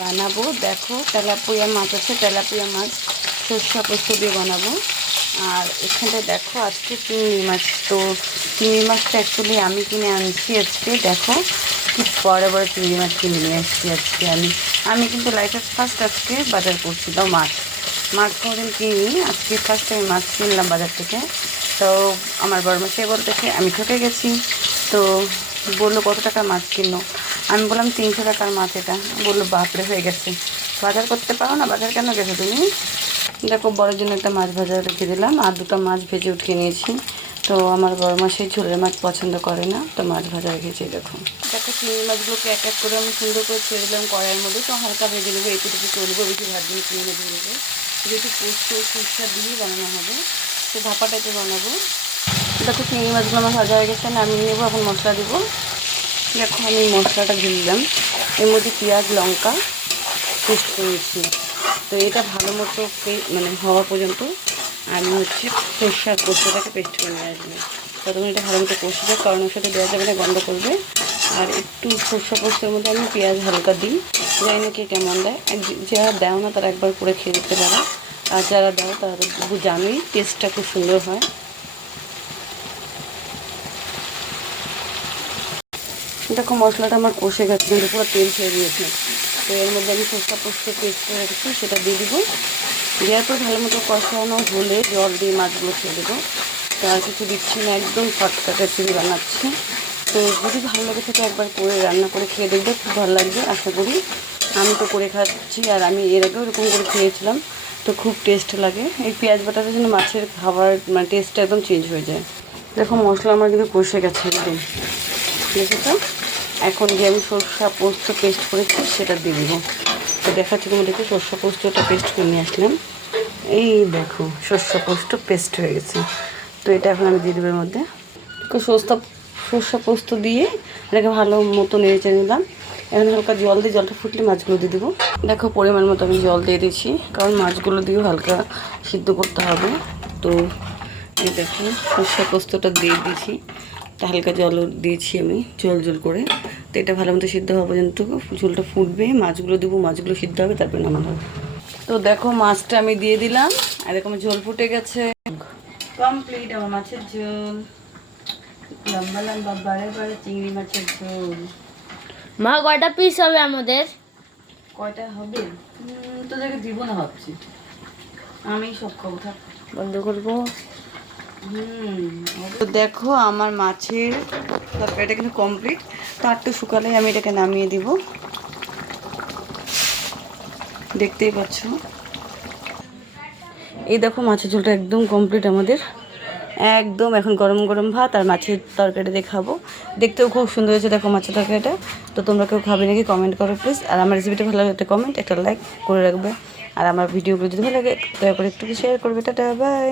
বানাবো। দেখো তেলাপিয়া মাছ আছে, তেলাপিয়া মাছ সরষা পোস্ত দিয়ে বানাবো। আর এখানে দেখো আজকে চিংড়ি মাছ। তো চিংড়ি মাছটা অ্যাকচুয়ালি আমি কিনে আনছি আজকে। দেখো খুব বড় বড় চিংড়ি মাছ কিনে নিয়ে আসছি আজকে। আমি কিন্তু লাইফে ফার্স্ট আজকে বাজার করছিলাম মাছ কোনোদিন কিনি, আজকে ফার্স্ট আমি মাছ কিনলাম বাজার থেকে। তো আমার বড়মাসে বলতেছে আমি ঠকে গেছি। তো বললো কত টাকার মাছ কিনলো, আমি বললাম 300 টাকার মাছ। এটা বললো বাপরে হয়ে গেছে, বাজার করতে পারো না, বাজার কেন গেছো তুমি? দেখো বড়ের জন্য একটা মাছ ভাজা রেখে দিলাম, আর দুটো মাছ ভেজে উঠিয়ে নিয়েছি। তো আমার বড় মা সেই ঝোলের মাছ পছন্দ করে না, তো মাছ ভাজা রেখেছি। দেখো চিংড়ি মাছগুলোকে এক এক করে আমি সুন্দর করে ছেড়ে দিলাম কড়াইয়ের মধ্যে। তো হালকা ভেজে নেবো, এইটুকু চলবো, বেশি ভাজবো চিংড়ি মাছগুলোকে, যেহেতু পোস্ত সরষা দিয়ে বানানো হবে, তো ভাপা টাইপের বানাবো। দেখো চিংড়ি মাছগুলো আমার ভাজা হয়ে গেছে, নামিয়ে নেবো। এখন মশলা দেবো। দেখো আমি মশলাটা দিয়ে দিলাম, এর মধ্যে পেঁয়াজ লঙ্কা পেস্ট করেছি। তো এটা ভালো মতো মানে হওয়া পর্যন্ত আমি সরষার পোস্তটাকে পেস্ট করে নিয়ে আসবো। ততক্ষণ এটা ভালো মতো কষবে, কারণ ওর সাথে দেওয়া যাবে না, গন্ধ করবে। আর একটু সরষা পোস্তের মধ্যে আমি পেঁয়াজ হালকা দিই, জানি না কে কেমন দেয়। যারা দেও না তারা একবার করে খেয়ে দিতে পারো, আর যারা দেও তারা তো জানোই টেস্টটা খুব সুন্দর হয়। দেখো মশলাটা আমার কষে গেছে, কিন্তু পুরো তেল ছেড়ে দিয়েছে। তো এর মধ্যে আমি সরষা পোস্ত পেস্ট করে রেখেছি, সেটা দিয়ে দিব। দেওয়ার পর ভালো মতো কষানো হলে জল দিয়ে মাছগুলো ছেড়ে দেবো। তো আর কিছু দিচ্ছি না, একদম ফটকাটে চিংড়ি বানাচ্ছি। তো যদি ভালো লাগে থাকে একবার করে রান্না করে খেয়ে দেখবে, খুব ভালো লাগবে আশা করি। আমি তো করে খাচ্ছি, আর আমি এর আগেও এরকম করে খেয়েছিলাম, তো খুব টেস্ট লাগে। এই পেঁয়াজ বাটাটার জন্য মাছের খাবার মানে টেস্টটা একদম চেঞ্জ হয়ে যায়। দেখো মশলা আমার কিন্তু কষে গেছে একদম, দেখো তো। এখন যে আমি সরষা পোস্ত পেস্ট করেছি সেটা দিয়ে দিব। তো দেখাচ্ছি তোমাদেরকে, সরষা পোস্তটা পেস্ট করে নিয়ে আসলাম। এই দেখো সরষা পোস্ত পেস্ট হয়ে গেছে। তো এটা এখন আমি দিয়ে দেবো এর মধ্যে। সরষা পোস্ত দিয়ে এটাকে ভালো মতো নেড়ে চেড়ে নিলাম। এখন হালকা জল দিয়ে, জলটা ফুটলে মাছগুলো দিয়ে দেবো। দেখো পরিমাণ মতো আমি জল দিয়ে দিচ্ছি, কারণ মাছগুলো দিয়েও হালকা সিদ্ধ করতে হবে। তো এই দেখো সরষা পোস্তটা দিয়ে দিয়েছি, হালকা জল দিয়েছি আমি, জল করে। তো এটা ভালো মতো সিদ্ধ হওয়া পর্যন্ত ঝোলটা ফুটবে, মাছগুলো দেবো, মাছগুলো সিদ্ধ হবে, তারপরে নামানো হবে। তো দেখো মাছটা আমি দিয়ে দিলাম, আর এরকম ঝোল ফুটে গেছে। কমপ্লিট আমার মাছের ঝোল, লম্বা লম্বা বারে বারে চিংড়ি মাছের ঝোল। মা কয়টা পিস হবে আমাদের? কয়টা হবে তোদেরকে দিব না ভাবছি, আমি সব খাবো, থাক বন্ধ করবো। তো দেখো আমার মাছের তরকারিটা কিন্তু কমপ্লিট। তো একটু শুকালে আমি এটাকে নামিয়ে দিব, দেখতেই পাচ্ছ। এই দেখো মাছের ঝোলটা একদম কমপ্লিট আমাদের, একদম। এখন গরম গরম ভাত আর মাছের তরকারিটা দিয়ে খাবো, দেখতেও খুব সুন্দর হয়েছে। দেখো মাছের তরকারিটা। তো তোমরা কেউ খাবে নাকি কমেন্ট করো প্লিজ। আর আমার রেসিপিটা ভালো লাগে একটা কমেন্ট, একটা লাইক করে রাখবে। আর আমার ভিডিওগুলো যদি ভালো লাগে দয়া করে একটু শেয়ার করবে। Tata bye.